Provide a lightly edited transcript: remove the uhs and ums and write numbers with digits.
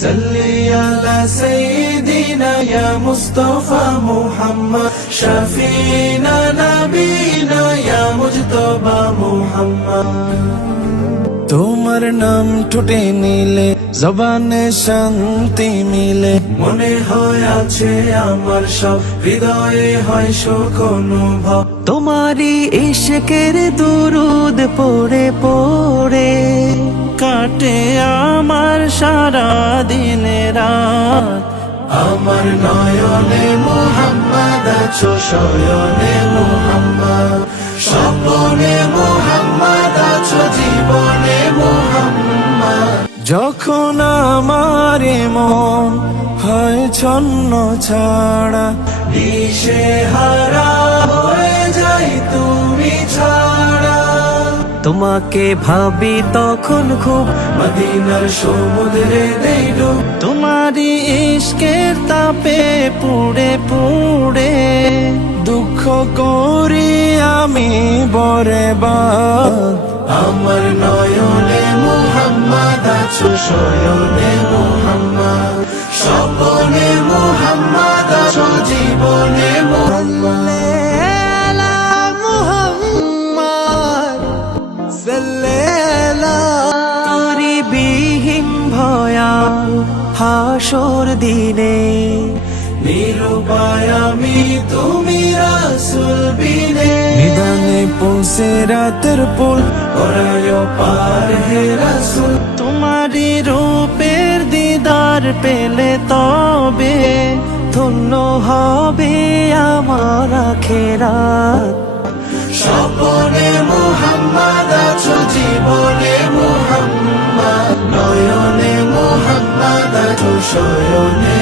সাল্লি আলা সাইয়্যিদিনা ইয়া মুস্তাফা মুহাম্মদ শাফিনা নবীনা ইয়া মুজতাবা মুহাম্মদ। তোমার নাম ঠোঁটে নিলে জবানে শান্তি মিলে, মনে হয় আছে আমার সব, হৃদয়ে হয় সুখ অনুভব। তোমারি ইশকের দুরুদ পড়ে পড়ে কাটে আমার সারা দিন রাত। আমার নয়নে মুহাম্মদ আছো, শয়নে মুহাম্মদ, স্বপ্নে মুহাম্মদ আছো, জীবনে মুহাম্মদ। যখন আমার মন হয় ছন্ন ছাড়া, দিশে হারা হয়ে যাই তুমি ছাড়া। তোমাকে ভাবি তখন খুব, মদিনার সমুদ্রে দেই ডুব। তোমারি ইশকের তাপে পুড়ে পুড়ে দুঃখ করি আমি বরবাদ। আমার নয়নে মুহাম্মদ আছো, শয়নে মুহাম্মদ, স্বপ্নে মুহাম্মদ আছো, জীবনে মুহাম্মদ। তোরি বিহীন ভয়া হাসর দিনে, নিরুপায় আমি তুমি রাসূল বিনে। নিদানে পৌঁছে রাতের পুল করায় পার হে রাসূল। তোমারি রূপের দিদার পেলে তবে ধন্য হবে আমার আখেরাত। স্বপ্নে মুহাম্মদ আছো, জীবনে মুহাম্মদ, নয়নে মুহাম্মদ আছো, শয়নে